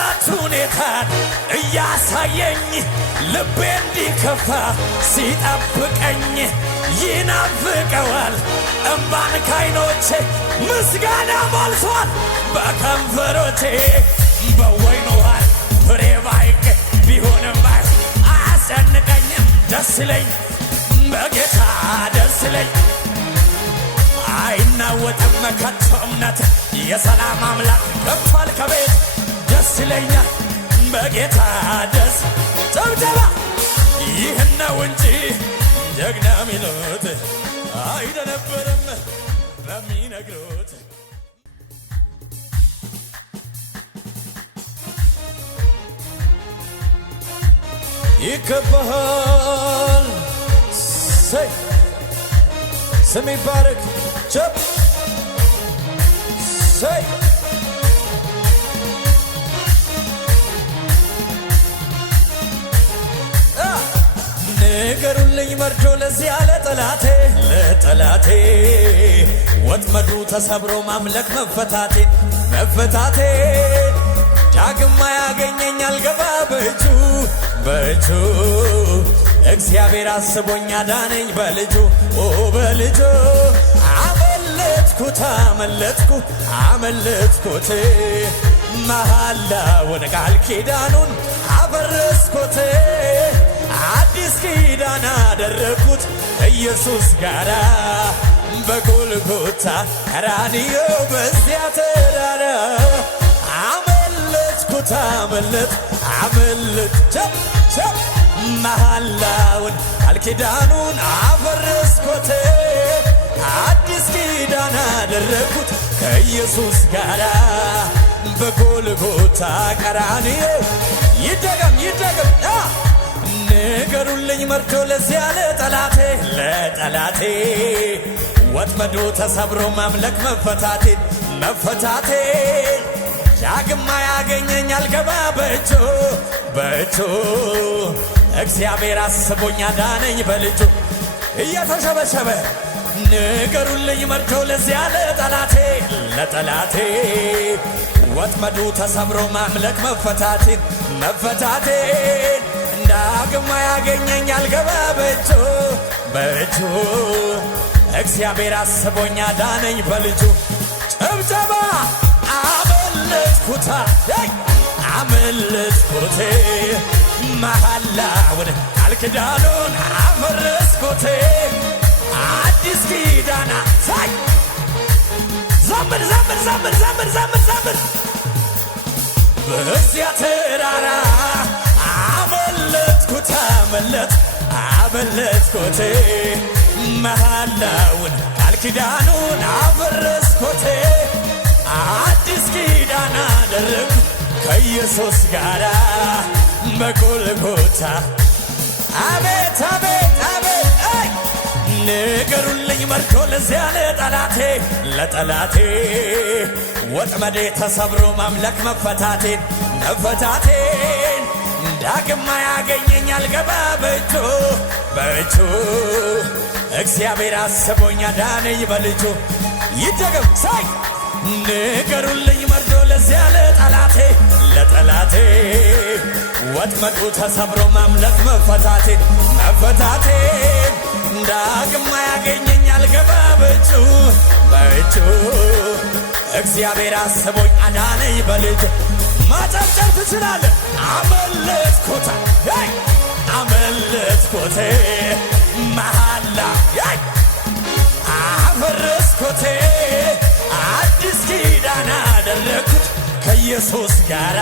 ጠላት ሁኔታን እያሳየኝ ልቤ እንዲከፋ ሲጠብቀኝ ይናፍቀዋል እምባን ካይኖቼ ምስጋና ሞልቷል በከንፈሮቼ በወይኑ ውሃ ፍሬ ባይቅ ቢሆንም ባይ አያስጨንቀኝም ደስ ይለኝ በጌታ ደስ ይለኝ አይናወጥም ከቶ እምነት የሰላም አምላክ ገብቷል ከቤት ደስ ይለኛል በጌታ ደስ ጨብጨባ ይህን ነው እንጂ ጀግና ሚሉት አይደነበርም በሚነግሩት ይከበሃል ስም ይባረክ ቸብ ሰይ ንገሩልኝ መርዶ ለዚያ ለጠላቴ ወጥመዱ ተሰብሮ ማምለክ መፈታቴ ዳግም ያገኘኝ አልገባ በእጁ እግዚአብሔር አስቦኝ አዳነኝ በልጁ አመለጥኩት መሐላውን ቃል ኪዳኑን አፈረስኩት አዲስ ኪዳን አደረግኩት ኢየሱስ ጋራ በጎልጎታ ቀራንዮ በዚያ ተራራ አመለጥኩት መሐላውን ቃል ኪዳኑን አፈረስኩት አዲስ ኪዳን አደረግኩት ከኢየሱስ ጋራ በጎልጎታ ቀራንዮ ይደገም ንገሩልኝ መርዶ ለዚያ ለጠላቴ ወጥመዱ ተሰብሮ ማምለክ መፈታቴ ዳግም ያገኘኝ አልገባ በእጁ እግዚአብሔር አስቦኝ አዳነኝ በልጁ እየተሸበሸበ ንገሩልኝ መርዶ ለዚያ ለጠላቴ ወጥመዱ ተሰብሮ ማምለክ መፈታቴ ዳግም ያገኘኝ አልገባ በእጁ እግዚአብሔር አስቦኝ አዳነኝ በልጁ ጭብጨባ አመለጥኩት መሐላውን ቃል ኪዳኑን አፈረስኩት አዲስ ኪዳን ሳይ ዘምር በዚያ ተራራ አመለጥኩት መሐላውን ቃል ኪዳኑን አፈረስኩት አዲስ ኪዳን አደረግኩት ከኢየሱስ ጋራ በጎልጎታ አቤት ንገሩልኝ መርዶ ለዚያ ለጠላቴ ወጥመዴ ተሰብሮ ማምለክ መፈታቴን ዳግም ያገኘኝ አልገባ በእጁ እግዚአብሔር አስቦኝ አዳነኝ በልጁ ይደገም ሳይ ንገሩልኝ መርዶ ለዚያ ለጠላቴ ወጥመዱ ተሰብሮ ማምለክ መፈታቴን ዳግም ያገኘኝ አልገባ በእጁ እግዚአብሔር አስቦኝ አዳነኝ በልጁ ማጨብጨብ ትችላለህ አመለጥኩት መሐላ አፈረስኩት አዲስ ኪዳን አደረግኩት ከኢየሱስ ጋራ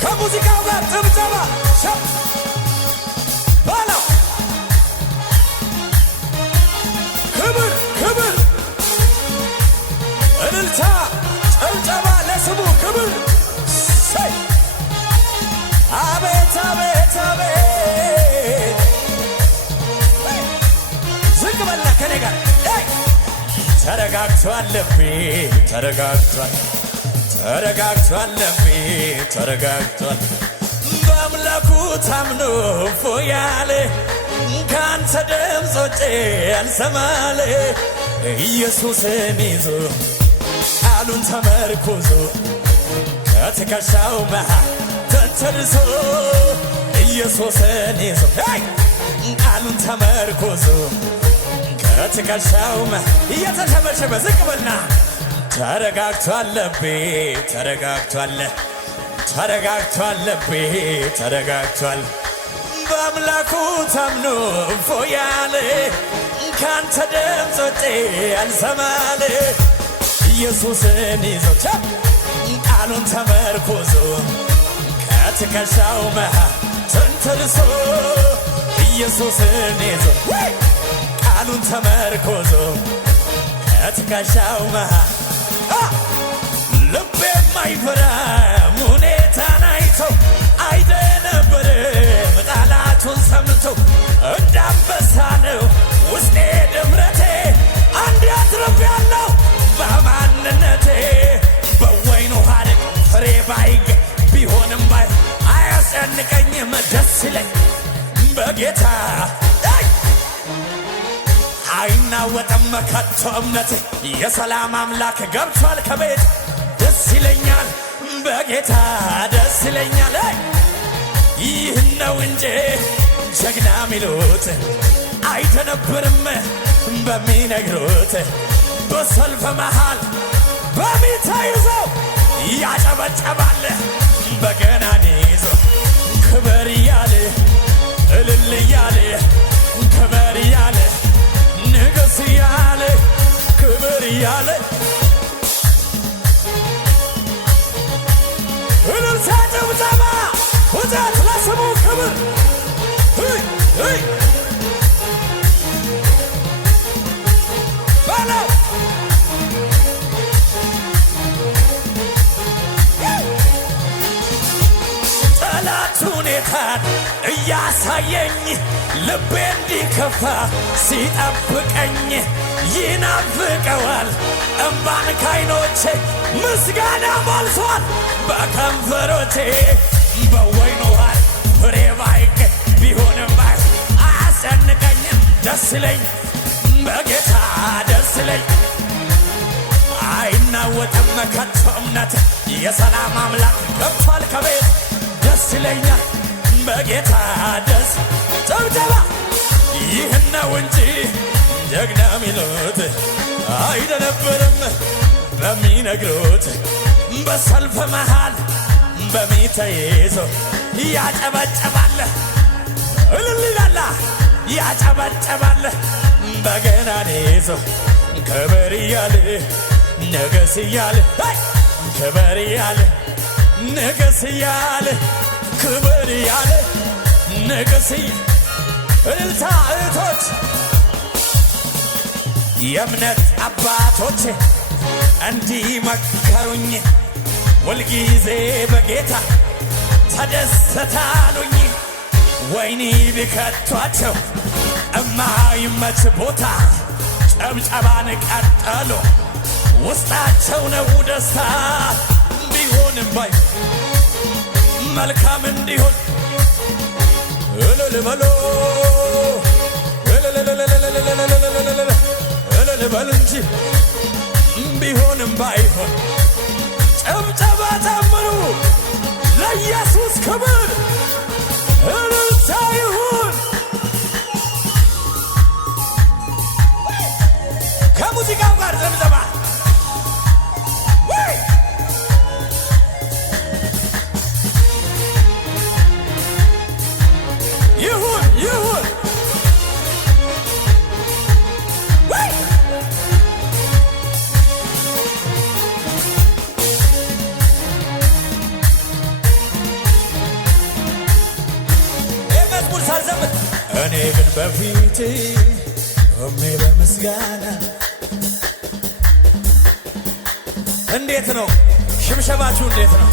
ከሙዚቃው ጋር ጭብጨባ ባላው ክብር እልልታ ጭብጨባ ለስሙ ክብር አቤት ዝቅ በልና ከኔ ጋር ተረጋግቷል ልቤ ተረጋግቷል በአምላኩ ታምኖ ፎያለ ካንተ ድምፅ ውጭ ያልሰማለ ኢየሱስን ይዞ ቃሉን ተመርኩዞ ከትከሻው መሃል ተንተርሶ ኢየሱስን ይዞ ቃሉን ተመርኩዞ ከትከሻው መሃል እየተሸበሸበ ዝቅ በልና ተረጋግቷል ልቤ ተረጋግቷል ተረጋግቷል ልቤ ተረጋግቷል በአምላኩ ታምኖ ፎያለ ካንተ ድምፅ ውጪ አልሰማለ ኢየሱስን ይዞ ቃሉን ተመርኩዞ ከትከሻው መሃል ተንተርሶ ኢየሱስን ይዞ ቃሉን ተመርኩዞ ከትከሻው መሃል ልቤ የማይፈራም ሁኔታን አይቶ አይደነበርም ቃላቱን ሰምቶ እንዳንበሳ ነው ውስጤ ድምረቴ አንድ ያትርፌያለሁ በማንነቴ በወይኑ ሐረግ ፍሬ ባይገኝ ቢሆንም ባይ አያስጨንቀኝም ደስ ይለኝ በጌታ አይናወጥም ከቶ እምነቴ የሰላም አምላክ ገብቷል ከቤት ደስ ይለኛል በጌታ ደስ ይለኛል ይህን ነው እንጂ ጀግና ሚሉት አይደነብርም በሚነግሩት በሰልፍ መሃል በሚታ ይዞ ያጨበጨባል በገናን ይዞ ክበር እያለ እልል እያለ ክበር እያለ ንገስ እያለ ክበር እያለ እልልታ ጭብጨባ ውጤት ለስሙ ክብር በለው ጠላት ሁኔታን እያሳየኝ ልቤ እንዲከፋ ሲጠብቀኝ ይናፍቀዋል እምባን ካይኖቼ ምስጋና ሞልቷል በከንፈሮቼ በወይኑ ሐረግ ፍሬ ባይገኝ ቢሆንም ባይ አያስጨንቀኝም ደስ ይለኝ በጌታ ደስ ይለኝ አይናወጥም ከቶ እምነቴ የሰላም አምላክ ገብቷል ከቤት ደስ ይለኛል በጌታ ደስ ጭብጨባ ይህን ነው እንጂ ጀግና ሚሉት አይደነብርም በሚነግሩት በሰልፍ መሃል በሚተይዞ ያጨበጨባል እልል ይላል ያጨበጨባል በገናን ይዞ ክበር እያለ ንገስ እያለ ክበር እያለ ንገስ እያለ ክበር እያለ ንገስ እልልታ እህቶች የእምነት አባቶቼ እንዲህ መከሩኝ ሁልጊዜ በጌታ ተደሰታሉኝ ወይኒ ቢከቷቸው እማይመች ቦታ ጨብጨባን ቀጠሉ ውስጣቸው ነው ደስታ ቢሆንም ባይ መልካም እንዲሆን እልል በሎ እልል በል እንጂ ቢሆንም ባይሆን ጨብጨባ ጨምሩ ለኢየሱስ ክብር እልልታ ይሁን ከሙዚቃው ጋር ጨብጨባ ይሁን ይሁን እኔ ግን በፊት ቆሜ በምስጋና እንዴት ነው ሽብሸባችሁ እንዴት ነው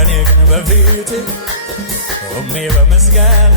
እኔ ግን በፊት ቆሜ በምስጋና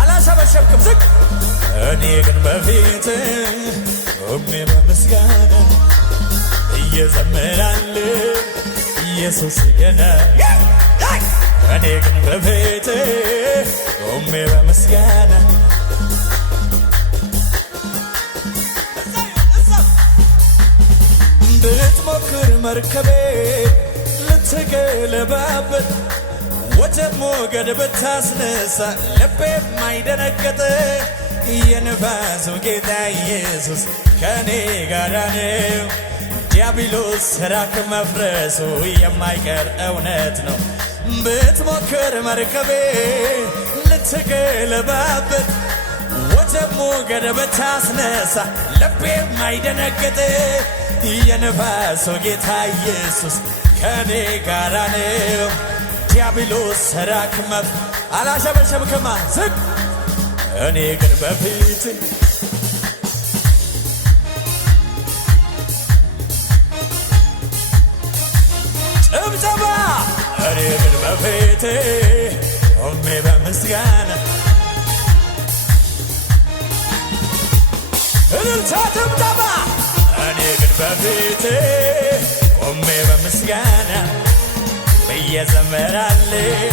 አላሸበሸብክም ዝቅ እኔ ግን በፊት ቆሜ በምስጋና እየዘመራለሁ ኢየሱስ የነ እኔ ግን በፊት ቆሜ በምስጋና መርከቤ ልትገለባበት ወጀብ ሞገድ ብታስነሳ ልቤ ማይደነገጥ የነፋሱ ጌታ ኢየሱስ ከኔ ጋር ነው። ዲያብሎስ ሥራክ መፍረሱ የማይቀር እውነት ነው። ብትሞክር መርከቤ ልትገለባበት ወጀብ ሞገድ ብታስነሳ ልቤ ማይደነገጥ የነፋሱ ጌታ ኢየሱስ ከኔ ጋር ነው። ዲያብሎስ ሥራክ አላሸበሸብክማ ዝቅ እኔ ግን በፊት ጭብጨባ እኔ ግን በፊት ቆሜ በምስጋና እልልታ ጭብጨባ እኔ ግን በፊት ቆሜ በምስጋና እየዘመራለሁ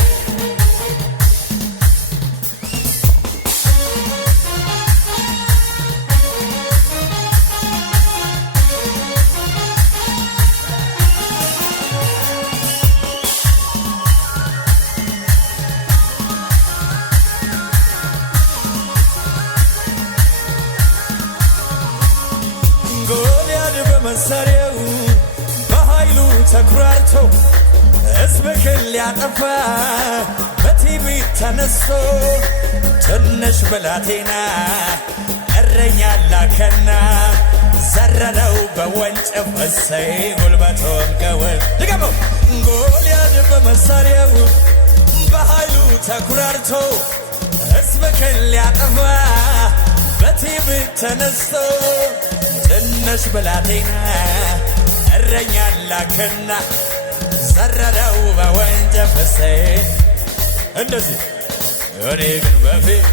ጎልያድ በመሳሪያው በኃይሉ ተኩራርቶ ሕዝብህን ሊያጠፋ በትዕቢት ተነስቶ ትንሽ ብላቴና እረኛ ላከና ዘረረው በወንጭፍ እሰይ ጉልበቱን ከወል ድገመው ጎልያድ በመሳሪያው በኃይሉ ተኩራርቶ ሕዝብህን ሊያጠፋ በትዕቢት ተነስቶ ትንሽ ብላቴና እረኛ ላከና ዘረረው በወንጭፍ እሰይ እንደዚህ እኔ ግን በፊት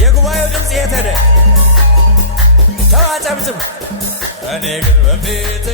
የጉባኤው ድምፅ የት ሄደ? ተዋጨብጭብ እኔ ግን በፊት